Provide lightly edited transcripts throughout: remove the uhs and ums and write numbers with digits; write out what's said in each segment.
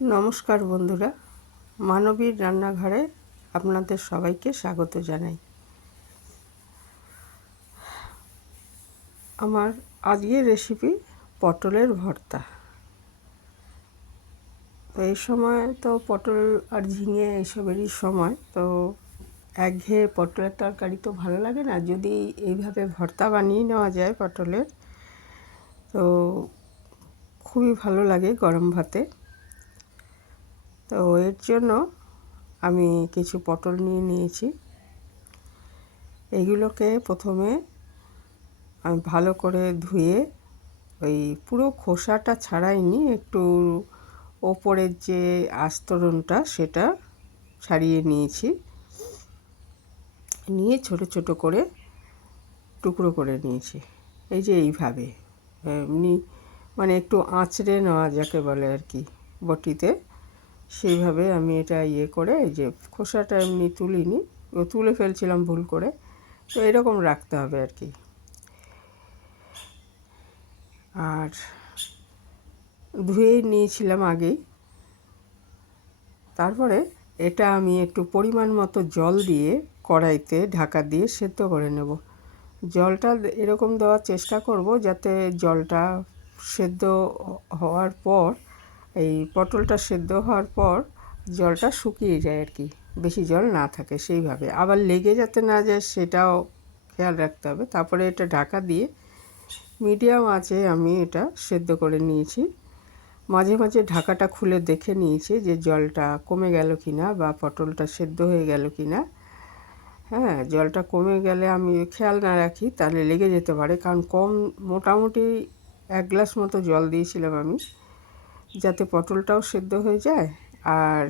নমস্কার বন্ধুরা, মানবীর রান্নাঘরে আপনাদের সবাইকে স্বাগত জানাই। আমার আজকের রেসিপি পটলের ভর্তা। তো এই সময় তো পটল আর ঝিঙে এইসবেরই সময়, তো একঘেয়ে পটলের তরকারি তো ভালো লাগে না। যদি এইভাবে ভর্তা বানিয়ে নেওয়া যায় পটলের, তো খুবই ভালো লাগে গরম ভাতে। তো এর জন্য আমি কিছু পটল নিয়েছি। এগুলোকে প্রথমে আমি ভালো করে ধুয়ে ওই পুরো খোসাটা ছাড়াইনি, একটু ওপরের যে আস্তরণটা সেটা ছাড়িয়ে নিয়েছি। নিয়ে ছোট ছোট করে টুকরো করে নিয়েছি। এই যে এইভাবে এমনি মানে একটু আঁচড়ে নেওয়া যাকে বলে আর কি, বটিতে। সেইভাবে আমি এটা করে এই যে খোসাটা এমনি তুলিনি, তুলে ফেলছিলাম ভুল করে, তো এরকম রাখতে হবে আর কি। আর ধুয়েই নিয়েছিলাম আগেই। তারপরে এটা আমি একটু পরিমাণ মতো জল দিয়ে কড়াইতে ঢাকা দিয়ে সেদ্ধ করে নেব। জলটা এরকম দেওয়ার চেষ্টা করব যাতে জলটা সেদ্ধ হওয়ার পর, এই পটলটা সেদ্ধ হওয়ার পর জলটা শুকিয়ে যায় আর কি, বেশি জল না থাকে সেইভাবে। আবার লেগে যাতে না যায় সেটাও খেয়াল রাখতে হবে। তারপরে এটা ঢাকা দিয়ে মিডিয়াম আঁচে আমি এটা সেদ্ধ করে নিয়েছি। মাঝে মাঝে ঢাকাটা খুলে দেখে নিয়েছি যে জলটা কমে গেল কি না, বা পটলটা সেদ্ধ হয়ে গেল কি না। হ্যাঁ, জলটা কমে গেলে আমি খেয়াল না রাখি তাহলে লেগে যেতে পারে, কারণ মোটামুটি 1 গ্লাস মতো জল দিয়েছিলাম আমি, যাতে পটলটাও সেদ্ধ হয়ে যায় আর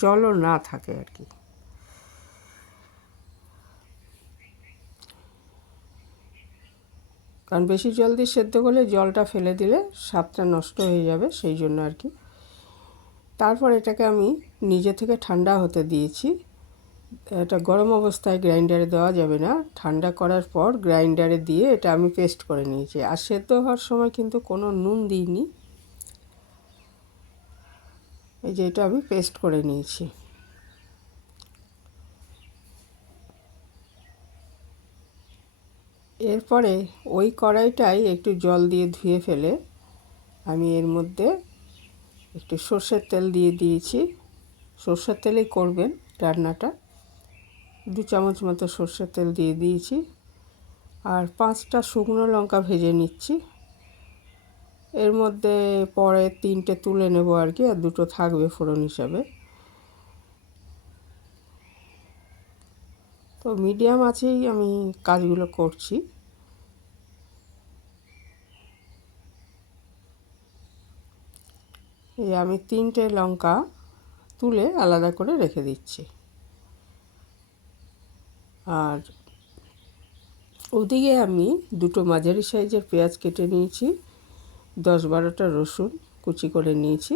জলও না থাকে আর কি। কারণ বেশি জল দিয়ে সেদ্ধ করলে জলটা ফেলে দিলে স্বাদটা নষ্ট হয়ে যাবে, সেই জন্য আর কি। তারপর এটাকে আমি নিজে থেকে ঠান্ডা হতে দিয়েছি। এটা গরম অবস্থায় গ্রাইন্ডারে দেওয়া যাবে না, ঠান্ডা করার পর গ্রাইন্ডারে দিয়ে এটা আমি পেস্ট করে নিয়েছি। আর সেদ্ধ হওয়ার সময় কিন্তু কোনো নুন দিইনি। এই যে এটা আমি পেস্ট করে নিয়েছি। এরপরে ওই কড়াইটাই একটু জল দিয়ে ধুয়ে ফেলে আমি এর মধ্যে একটু সর্ষের তেল দিয়ে দিয়েছি। সর্ষের তেলেই করবেন রান্নাটা। 2 চামচ মতো সর্ষের তেল দিয়ে দিয়েছি। আর 5টা শুকনো লঙ্কা ভেজে নিচ্ছি। এর মধ্যে পরে 3টে তুলে নেব আর কি, আর 2টো থাকবে ফোড়ন হিসাবে। তো মিডিয়াম আঁচেই আমি কাজগুলো করছি। এই আমি 3টে লঙ্কা তুলে আলাদা করে রেখে দিচ্ছি। আর ওদিকে আমি 2টো মাঝারি সাইজের পেঁয়াজ কেটে নিয়েছি, 10-12টা রসুন কুচি করে নিয়েছি।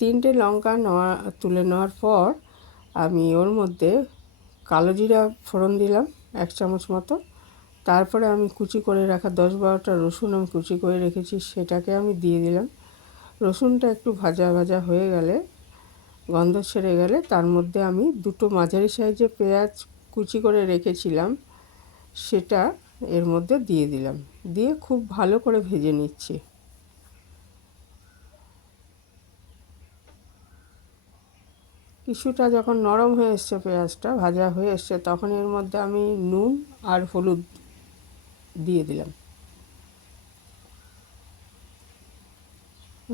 3টে লঙ্কা তুলে নেওয়ার পর আমি ওর মধ্যে কালো জিরা ফোড়ন দিলাম 1 চামচ মতো। তারপরে আমি কুচি করে রাখা 10-12টা রসুন আমি কুচি করে রেখেছি, সেটাকে আমি দিয়ে দিলাম। রসুনটা একটু ভাজা ভাজা হয়ে গেলে, গন্ধ ছেড়ে গেলে, তার মধ্যে আমি 2টো মাঝারি সাইজের পেঁয়াজ কুচি করে রেখেছিলাম সেটা এর মধ্যে দিয়ে দিলাম। দিয়ে খুব ভালো করে ভেজে নিচ্ছি। কিছুটা যখন নরম হয়ে এসছে, পেঁয়াজটা ভাজা হয়ে এসছে, তখন এর মধ্যে আমি নুন আর হলুদ দিয়ে দিলাম।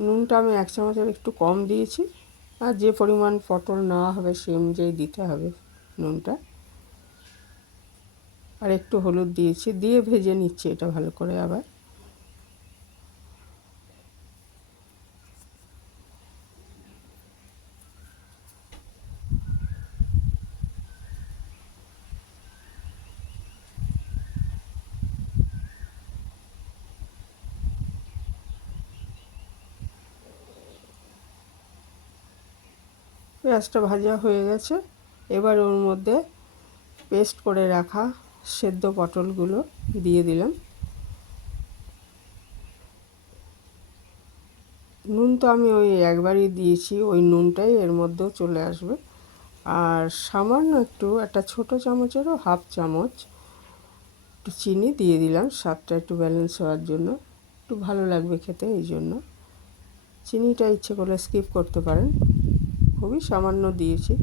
নুনটা আমি 1 চামচের একটু কম দিয়েছি, আর যে পরিমাণ পটল নেওয়া হবে সে অনুযায়ী দিতে হবে নুনটা। আর একটু হলুদ দিয়েছি, দিয়ে ভেজে নিচ্ছি এটা ভালো করে। আবার পেঁয়াজটা ভাজা হয়ে গেছে। এবার ওর মধ্যে পেস্ট করে রাখা সেদ্ধ পটলগুলো দিয়ে দিলাম। নুন তো আমি ওই একবারই দিয়েছি, ওই নুনটাই এর মধ্যেও চলে আসবে। আর সামান্য একটু, একটা ছোটো চামচেরও হাফ চামচ একটু চিনি দিয়ে দিলাম, স্বাদটা একটু ব্যালেন্স হওয়ার জন্য, একটু ভালো লাগবে খেতে এই জন্য। চিনিটা ইচ্ছে করলে স্কিপ করতে পারেন, খুবই সামান্য দিয়েছি।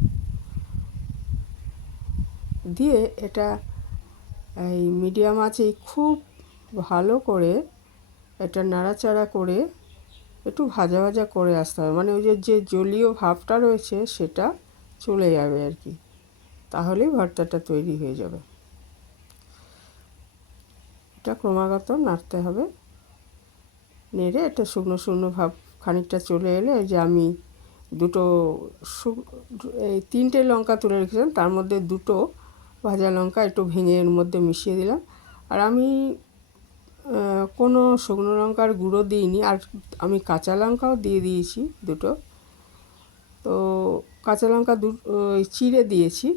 দিয়ে এটা এই মিডিয়াম আঁচেই খুব ভালো করে এটা নাড়াচাড়া করে একটু ভাজা ভাজা করে আসতে হবে, মানে ওই যে জলীয় ভাবটা রয়েছে সেটা চলে যাবে আর কি, তাহলেই ভর্তাটা তৈরি হয়ে যাবে। এটা ক্রমাগত নাড়তে হবে, নেড়ে এটা শুকনো শুকনো ভাব খানিকটা চলে এলে, এই যে আমি এই 3টে লঙ্কা তুলে রেখেছিলাম, তার মধ্যে 2টো ভাজা লঙ্কা একটু ভেঙে এর মধ্যে মিশিয়ে দিলাম। আর আমি কোনো শুকনো লঙ্কার গুঁড়ো দিইনি, আর আমি কাঁচা লঙ্কাও দিয়ে দিয়েছি 2টো। তো কাঁচা লঙ্কা চিড়ে দিয়েছি,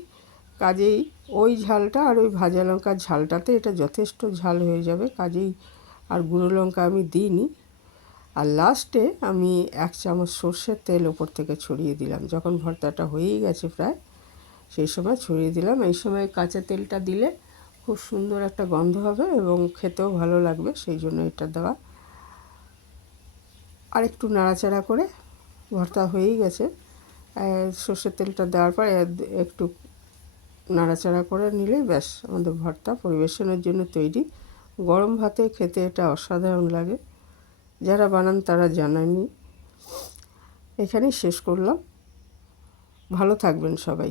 কাজেই ওই ঝালটা আর ওই ভাজা লঙ্কার ঝালটাতে এটা যথেষ্ট ঝাল হয়ে যাবে, কাজেই আর গুঁড়ো লঙ্কা আমি দিইনি। আর লাস্টে আমি 1 চামচ সর্ষের তেল ওপর থেকে ছড়িয়ে দিলাম, যখন ভর্তাটা হয়েই গেছে প্রায়, সেই সময় ছড়িয়ে দিলাম। এই সময় কাঁচা তেলটা দিলে খুব সুন্দর একটা গন্ধ হবে এবং খেতেও ভালো লাগবে, সেই জন্য এটা দেওয়া। আর একটু নাড়াচাড়া করে, ভর্তা হয়েই গেছে, সর্ষের তেলটা দেওয়ার পর একটু নাড়াচাড়া করে নিলেই ব্যাস আমাদের ভর্তা পরিবেশনের জন্য তৈরি। গরম ভাতে খেতে এটা অসাধারণ লাগে, যারা বানান তারা জানাননি। এখানেই শেষ করলাম, ভালো থাকবেন সবাই।